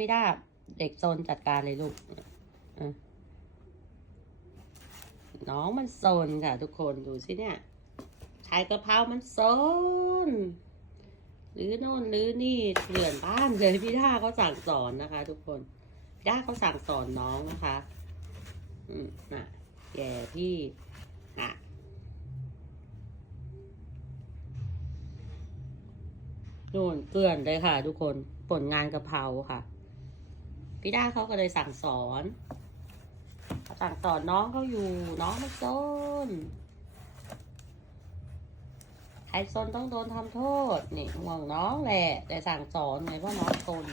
พี่ดาบเด็กโซนจัดการเลยลูกน้องมันโซนค่ะ ทุกคนดูสิเนี่ยชายกระเพรามันโซน หรือโน่นหรือนี่เกลื่อนบ้านเลยพี่ด้าเขาสั่งสอนนะคะ ทุกคนพี่ด้าเขาสั่งสอนน้องนะคะ อืมน่ะแย่พี่น่ะนู่นเกลื่อนเลยค่ะ ทุกคนผลงานกะเพราค่ะ พี่ด้าเขาก็เลยสั่งสอนสั่งสอนน้องเขาอยู่น้องมันโซนใครซนต้องโดนทำโทษนี่ห่วงน้องแหละ แต่สั่งสอนไงว่าน้องซน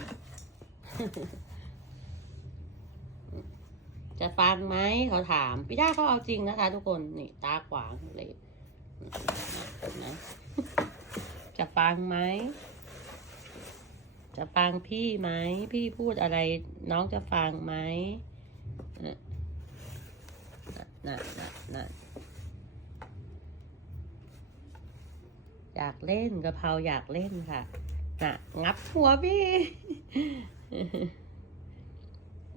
จะฟังไหมเขาถาม พี่ด้าเขาเอาจริงนะคะ ทุกคนนี่ตาขวางเลยนไหมจะฟังไหม จะฟังพี่ไหม พี่พูดอะไรน้องจะฟังไหมน่ะน่ะน่ะอยากเล่นกะเพราอยากเล่นค่ะน่ะ งับหัวพี่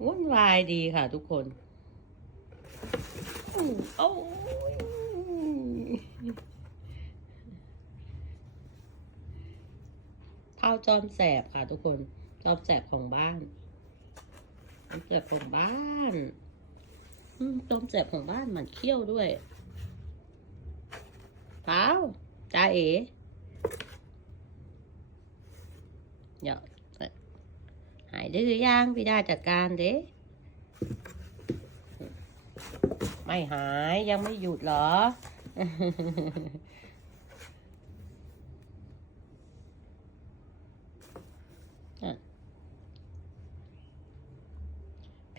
วุ่นวายดีค่ะทุกคน โอ้ย เท่าจอมแสบค่ะทุกคน จอมแสบของบ้านจอมแสบของบ้านอืจอมแสบของบ้านมันเขี้ยวด้วยเท้าจ้าเอ๋เดี๋ยวหายดื้อย่างพี่ดาจัดการเด้ไม่หายยังไม่หยุดเหรอ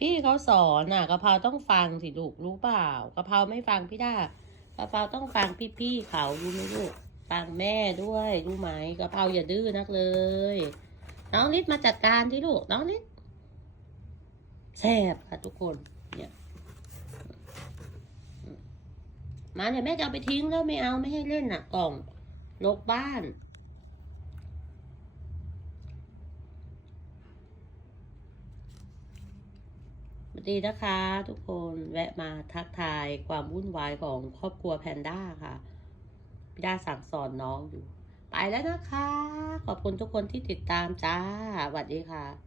พี่เขาสอนน่ะกะเพราต้องฟังสิลูกรู้เปล่ากะเพราไม่ฟังพี่ดากะเพราต้องฟังพี่ๆเขารู้ไหมลูกฟังแม่ด้วยรู้ไหมกะเพราอย่าดื้อนักเลย น้องนิดมาจัดการที่ลูกน้องนิดแซ่บค่ะทุกคนเนี่ยมาเนี่ยแม่จะเอาไปทิ้งแล้วไม่เอาไม่ให้เล่นน่ะกล่องลกบ้าน สวัส ดีนะคะ ทุกคนแวะมาทักทายความวุ่นวายของครอบครัวแพนด้าค่ะพี่ด้าสั่งสอนน้องอยู่ ไปแล้วนะคะ ขอบคุณทุกคนที่ติดตามจ้าสวัสดีค่ะ